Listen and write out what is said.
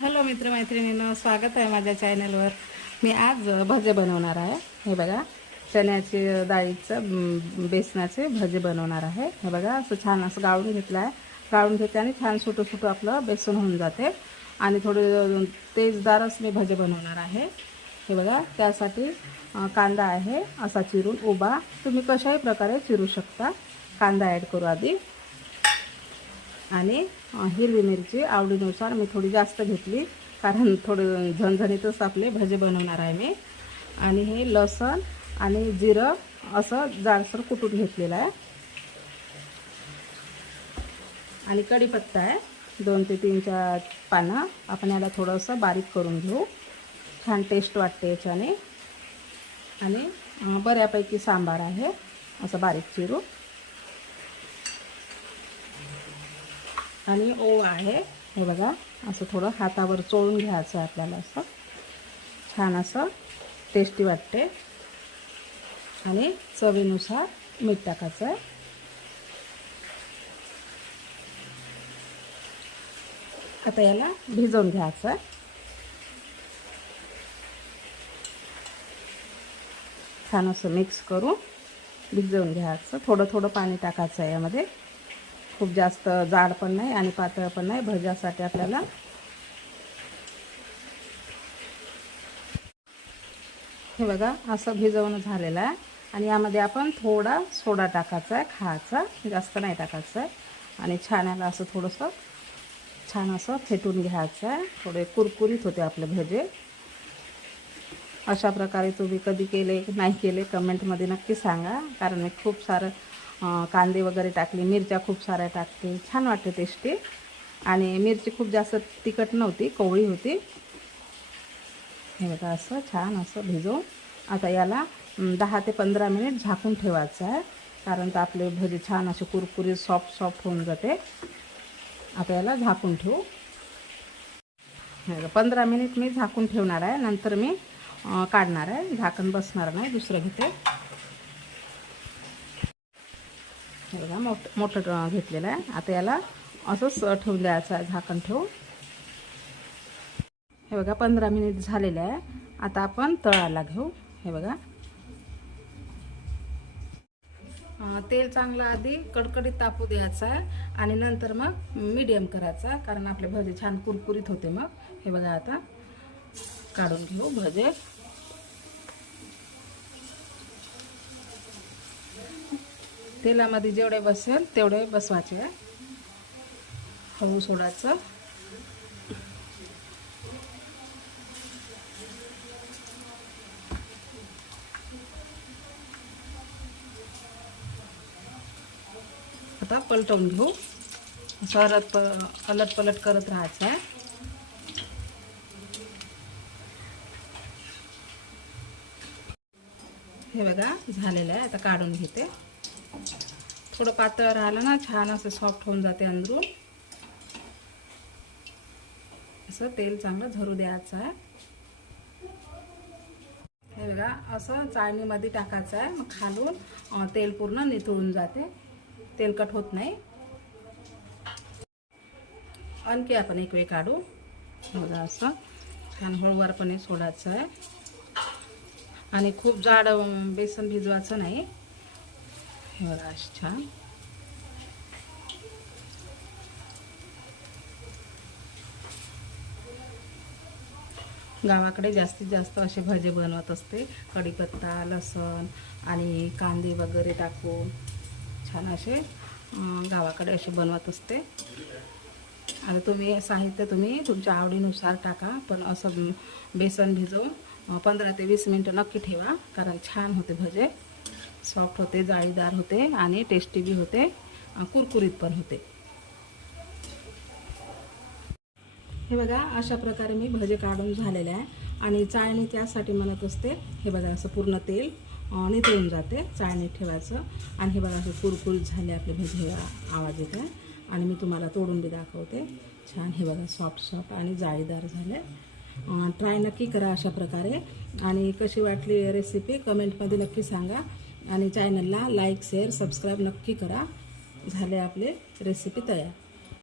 Hello मित्रमैत्रिणीनं स्वागत आहे माझ्या चॅनलवर मी आज भजे बनवणार आहे. हे बघा चण्याचे डाळीचं बेसनाचे भजे बनवणार आहे. हे बघा असं छान असं गाळून घेतलं आहे गाळून घेतल्याने छान सुटू सुटू आपलं बेसन होऊन जाते. आणि थोडे तेजदारच मी भजे बनवणार आहे. हे बघा त्यासाठी कांदा आहे असा चिरून उभा. तुम्ही कशाही प्रकारे चिरू शकता. कांदा ॲड करू आधी. आणि हिरवी मिरची आवडीनुसार मी थोडी जास्त घेतली कारण थोडं झणझणीतच आपले भजे बनवणार आहे मी. आणि हे लसण आणि जिरं असं जाडसर कुटून घेतलेलं आहे. आणि कढीपत्ता आहे दोन ते तीन चार पानं. आपण याला थोडंसं बारीक करून घेऊ. छान टेस्ट वाटते याच्याने. आणि बऱ्यापैकी सांबार आहे असं बारीक चिरू आणि ओवा आहे. हे बघा असं थोडं हातावर चोळून घ्यायचं आहे आपल्याला असं. छान असं टेस्टी वाटते. आणि चवीनुसार मीठ टाकायचं आहे. आता याला भिजवून घ्यायचं आहे. छान असं मिक्स करून भिजवून घ्यायचं. थोडं थोडं पाणी टाकायचं आहे यामध्ये. खूप जास्त जाड पण नाही आणि पातळ पण नाही. भज्यासाठी आपल्याला हे बघा असं भिजवणं झालेलं आहे. आणि यामध्ये आपण थोडा सोडा टाकायचा आहे खायचा. जास्त नाही टाकायचा आहे. आणि छान याला असं थोडंसं छान असं फेटून घ्यायचं आहे. थोडे कुरकुरीत होते आपले भजे. अशा प्रकारे तुम्ही कधी केले नाही केले कमेंटमध्ये नक्की सांगा. कारण मी खूप सारं कांदे वगैरे टाकले मिरच्या खूप साऱ्या टाकते. छान वाटते टेस्टी आणि मिरची खूप जास्त तिखट नव्हती कोवळी होती. हे बघा असं छान असं भिजवून. आता याला दहा ते पंधरा मिनिट झाकून ठेवायचं आहे. कारण तर आपले भजे छान असे कुरकुरीत सॉफ्ट सॉफ्ट होऊन जाते. आता याला झाकून ठेवू. हे पंधरा मिनिट मी झाकून ठेवणार आहे. नंतर मी काढणार आहे. झाकण बसणार नाही दुसरं घेते हे बघा मोठ मोठं घेतलेलं आहे. आता याला असंच ठेवलं आहे झाकण ठेवून. हे बघा पंधरा मिनिट झालेलं आहे. आता आपण तळाला घेऊ. हे बघा. तेल चांगलं आधी कडकडीत तापू द्यायचं आहे आणि नंतर मग मीडियम करायचा कारण आपले भजे छान कुरकुरीत होते मग. हे बघा आता. काढून घेऊ भजे. तेलामध्ये जेवढे बसेल तेवढे बसवायचे आहे. हळू सोडायचं. आता पलटवून घेऊ. सरत प अलट पलट करत राहायचं आहे. हे बघा झालेलं आहे. आता काढून घेते. थोडं पातळ राहिलं ना छान असं सॉफ्ट होऊन जाते अंदरून. असं तेल चांगलं झरू द्यायचं आहे. हे बघा असं चाळणीमध्ये टाकायचं आहे. मग खालून तेल पूर्ण निथळून जाते. तेलकट होत नाही. आणखी आपण एक वेळ काढू. बघा असं. छान हळूवारपणे सोडायचं आहे. आणि खूप जाड बेसन भिजवायचं नाही. हे छान गावाकडे जास्तीत जास्त असे भजे बनवत असते. कढीपत्ता लसण आणि कांदे वगैरे टाकून छान असे गावाकडे असे बनवत असते. आणि तुम्ही साहित्य तुम्ही तुमच्या आवडीनुसार टाका पण असं बेसन भिजवून पंधरा ते वीस मिनटं नक्की ठेवा कारण छान होते भजे. सॉफ्ट होते जाळीदार होते आणि टेस्टी बी होते कुरकुरीत पण होते. हे बघा अशा प्रकारे मी भजे काढून झालेले आहे आणि चाळणी त्यासाठी म्हणत असते हे बघा असं पूर्ण तेल नितळून जाते चाळणीत ठेवायचं. आणि हे बघा असं कुरकुरीत झाले आपले भजे आवाज येत आहे. आणि मी तुम्हाला तोडून बी दाखवते. छान हे बघा सॉफ्ट सॉफ्ट आणि जाळीदार झाले. ट्राय नक्की करा अशा प्रकारे. आणि कशी वाटली रेसिपी कमेंटमध्ये नक्की सांगा. आणि चॅनलला लाईक शेअर सबस्क्राईब नक्की करा. झाले आपले रेसिपी तयार.